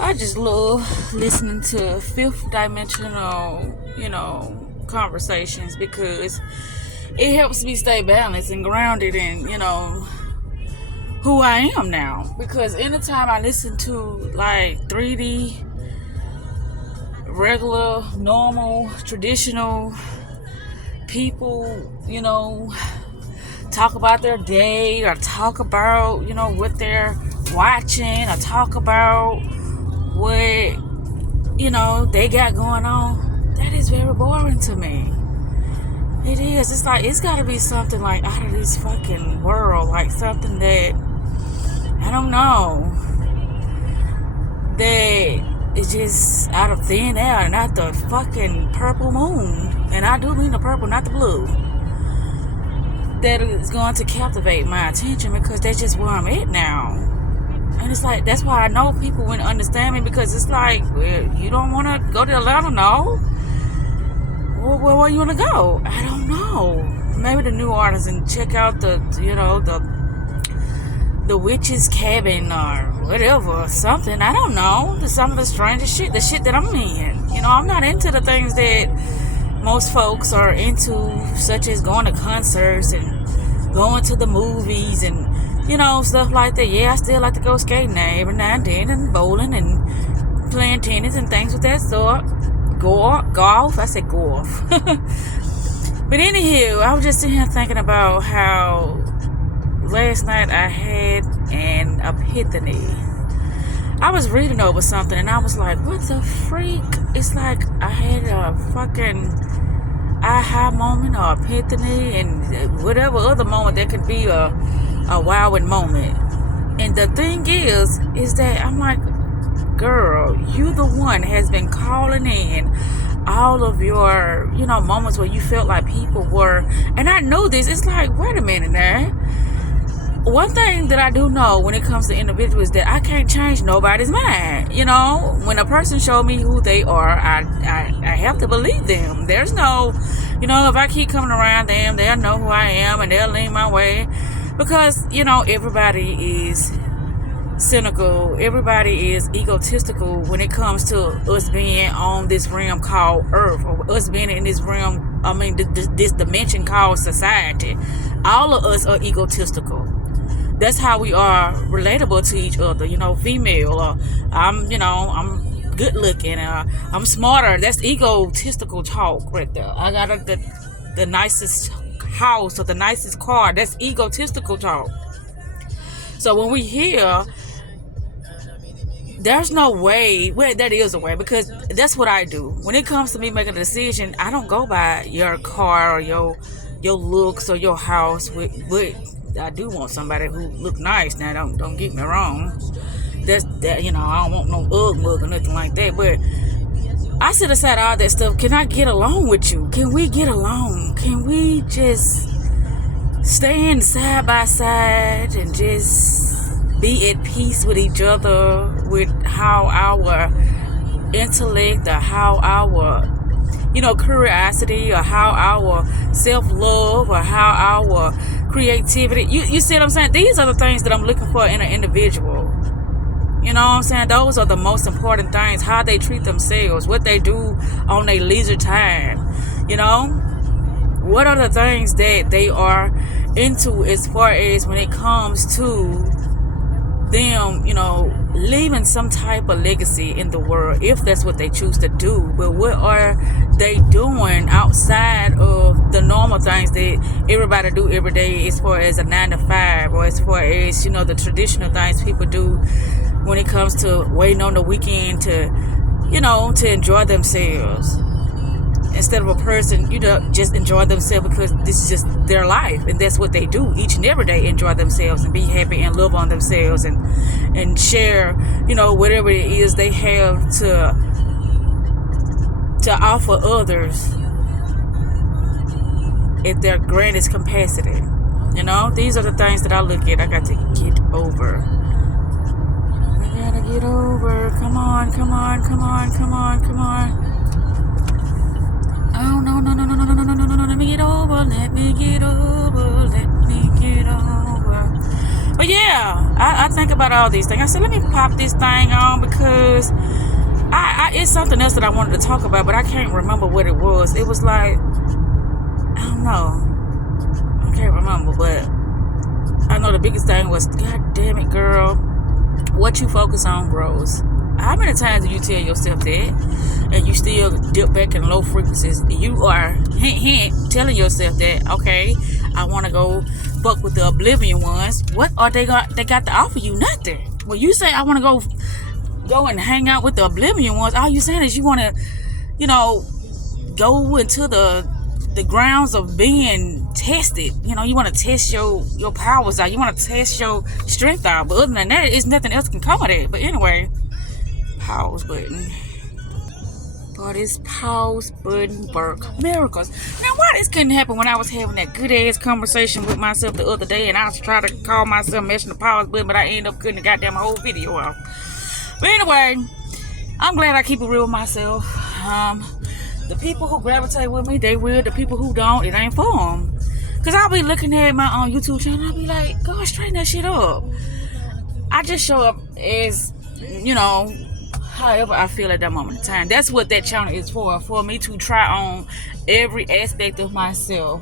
I just love listening to fifth dimensional, conversations because it helps me stay balanced and grounded in, who I am now. Because anytime I listen to like 3D, regular, normal, traditional people, talk about their day or talk about, what they're watching or talk about what they got going on, that is very boring to me. It is. It's like it's gotta be something like out of this fucking world, like something that I don't know, that is just out of thin air, not the fucking purple moon, and I do mean the purple, not the blue, that is going to captivate my attention because that's just where I'm at now. And it's like, that's why I know people wouldn't understand me, because it's like, well, you don't want to go to Atlanta? No. Well, where you want to go? I don't know. Maybe the New Orleans and check out the witch's cabin or whatever, something. I don't know. Some of the strangest shit, the shit that I'm in. I'm not into the things that most folks are into, such as going to concerts and going to the movies and stuff like that. Yeah, I still like to go skating every now and then, and bowling and playing tennis and things with that sort. Golf. I said golf. But anywho, I was just sitting here thinking about how last night I had an epiphany. I was reading over something and I was like, what the freak? It's like I had a fucking aha moment or epiphany and whatever other moment that could be a wowing moment. And the thing is that I'm like, girl, you the one has been calling in all of your, moments where you felt like people were, and I know this, it's like, wait a minute now. One thing that I do know when it comes to individuals is that I can't change nobody's mind. When a person show me who they are, I have to believe them. There's no, if I keep coming around them, they'll know who I am and they'll lean my way. Because, everybody is cynical. Everybody is egotistical when it comes to us being on this realm called Earth, or us being in this realm, this dimension called society. All of us are egotistical. That's how we are relatable to each other. Female, or I'm good looking, I'm smarter. That's egotistical talk right there. I got the nicest house or the nicest car. That's egotistical talk. So when we hear, there's no way, well, that is a way, because that's what I do. When it comes to me making a decision, I don't go by your car or your looks or your house. I do want somebody who look nice. Now, don't get me wrong. That's that, I don't want no mug or nothing like that. But I set aside all that stuff. Can I get along with you? Can we get along? Can we just stand side by side and just be at peace with each other, with how our intellect or how our, curiosity or how our self-love or how our creativity, you see what I'm saying? These are the things that I'm looking for in an individual. You know what I'm saying? Those are the most important things. How they treat themselves, what they do on their leisure time. What are the things that they are into as far as when it comes to them, leaving some type of legacy in the world, if that's what they choose to do. But what are they doing outside of the normal things that everybody do every day, as far as a 9 to 5, or as far as, the traditional things people do when it comes to waiting on the weekend to, to enjoy themselves? Instead of a person, just enjoy themselves because this is just their life and that's what they do each and every day, enjoy themselves and be happy and love on themselves and share, whatever it is they have to offer others at their grandest capacity. These are the things that I look at. I got to get over. I gotta get over. Come on. Oh, no. Let me get over. But yeah, I think about all these things. I said, let me pop this thing on because it's something else that I wanted to talk about, but I can't remember what it was. It was like, I don't know. I can't remember, but I know the biggest thing was, God damn it, girl, what you focus on grows. How many times do you tell yourself that and you still dip back in low frequencies? You are hint telling yourself that, okay, I want to go fuck with the oblivion ones. What are they got to offer you? Nothing. When you say I want to go and hang out with the oblivion ones, all you saying is you want to, go into the grounds of being tested. You want to test your powers out. You want to test your strength out. But other than that, it's nothing else can come of that. But anyway, pause button. But this pause button work miracles. Now, why this couldn't happen when I was having that good ass conversation with myself the other day, and I was trying to call myself mashing the pause button, but I ended up cutting the goddamn whole video off. But anyway, I'm glad I keep it real with myself. The people who gravitate with me, they will. The people who don't, it ain't for them. Because I'll be looking at my own YouTube channel, I'll be like, God, straighten that shit up. I just show up as, however I feel at that moment in time. That's what that channel is for me to try on every aspect of myself.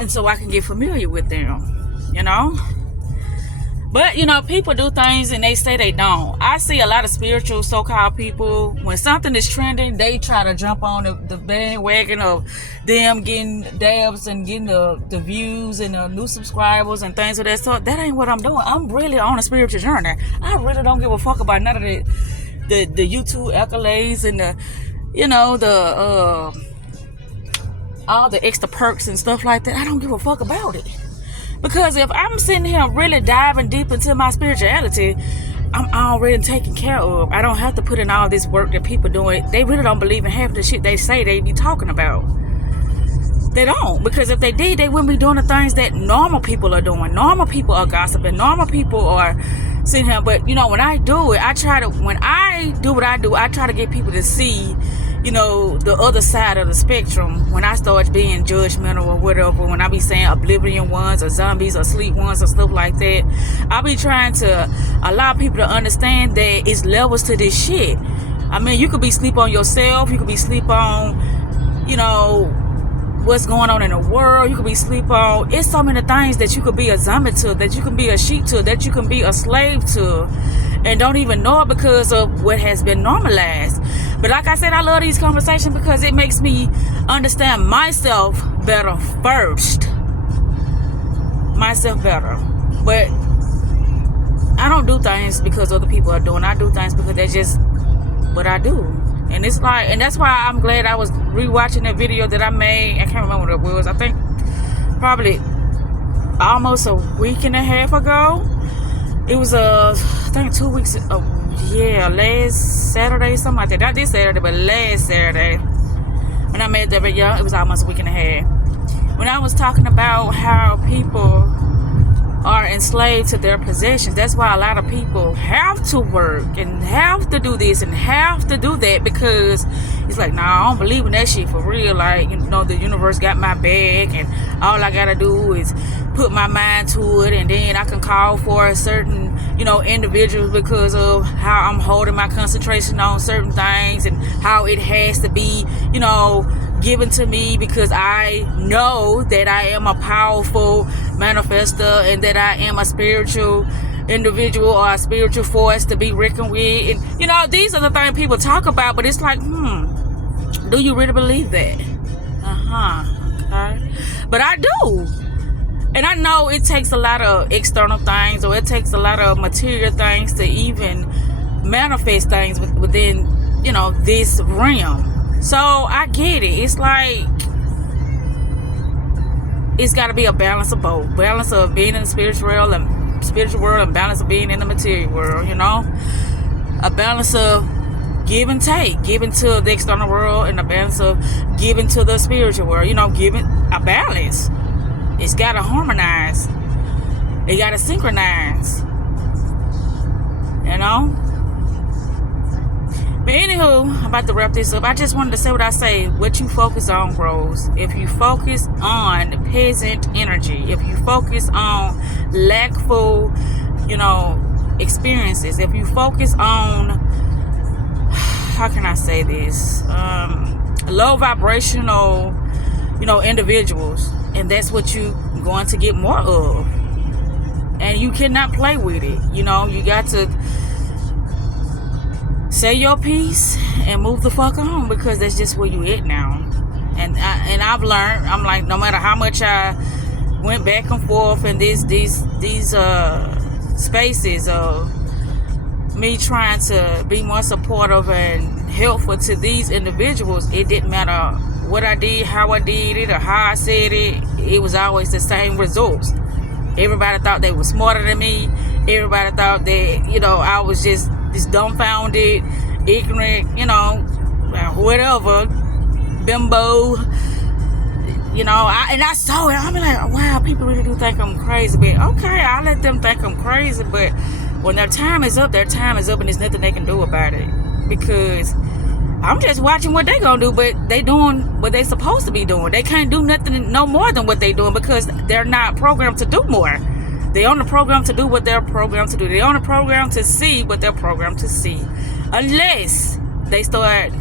And so I can get familiar with them, But, people do things and they say they don't. I see a lot of spiritual so-called people, when something is trending, they try to jump on the bandwagon of them getting dabs and getting the views and the new subscribers and things of that sort. That ain't what I'm doing. I'm really on a spiritual journey. I really don't give a fuck about none of the YouTube accolades and all the extra perks and stuff like that. I don't give a fuck about it. Because if I'm sitting here really diving deep into my spirituality, I'm already taken care of. I don't have to put in all this work that people doing. They really don't believe in half the shit they say they be talking about. They don't. Because if they did, they wouldn't be doing the things that normal people are doing. Normal people are gossiping. Normal people are sitting here. But, when I do it, when I do what I do, I try to get people to see, the other side of the spectrum. When I start being judgmental or whatever, when I be saying oblivion ones or zombies or sleep ones or stuff like that, I be trying to allow people to understand that it's levels to this shit. I mean, you could be sleep on yourself. You could be sleep on, what's going on in the world. You could be sleep on. It's so many things that you could be a zombie to, that you can be a sheep to, that you can be a slave to, and don't even know it because of what has been normalized. But like I said, I love these conversations because it makes me understand myself better first. Myself better. But I don't do things because other people are doing. I do things because that's just what I do. And it's like, and that's why I'm glad I was rewatching that video that I made. I can't remember what it was. I think probably almost a week and a half ago. It was I think 2 weeks. Last Saturday, something like that. Not this Saturday, but last Saturday. When I made that video, it was almost a week and a half. When I was talking about how people are enslaved to their possessions. That's why a lot of people have to work and have to do this and have to do that, because it's like, nah, I don't believe in that shit for real. Like, the universe got my back and all I gotta do is put my mind to it, and then I can call for a certain, individuals because of how I'm holding my concentration on certain things and how it has to be, given to me, because I know that I am a powerful manifester and that I am a spiritual individual or a spiritual force to be reckoned with. And these are the things people talk about, but it's like, do you really believe that? Okay. But I do. And I know it takes a lot of external things, or it takes a lot of material things to even manifest things within, this realm. So I get it. It's like, it's got to be a balance of both. Balance of being in the spiritual world and balance of being in the material world, A balance of give and take. Giving to the external world and a balance of giving to the spiritual world. Giving a balance. It's got to harmonize. It got to synchronize. But anywho, I'm about to wrap this up. I just wanted to say what I say. What you focus on grows. If you focus on peasant energy, if you focus on lackful, experiences, if you focus on, how can I say this, low vibrational, individuals, and that's what you're going to get more of. And you cannot play with it. You got to say your piece and move the fuck on, because that's just where you at now. And I've learned, I'm like, no matter how much I went back and forth in these spaces of me trying to be more supportive and helpful to these individuals, it didn't matter what I did, how I did it, or how I said it. It was always the same results. Everybody thought they were smarter than me. Everybody thought that, I was just dumbfounded, ignorant, whatever, bimbo, and I saw it. I'm like, wow, people really do think I'm crazy. But okay, I'll let them think I'm crazy. But when their time is up, and there's nothing they can do about it, because I'm just watching what they gonna do. But they doing what they supposed to be doing. They can't do nothing no more than what they doing, because they're not programmed to do more. They're on the program to do what they're programmed to do. They're on the program to see what they're programmed to see. Unless they start,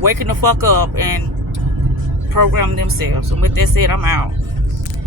waking the fuck up and programming themselves. And with that said, I'm out.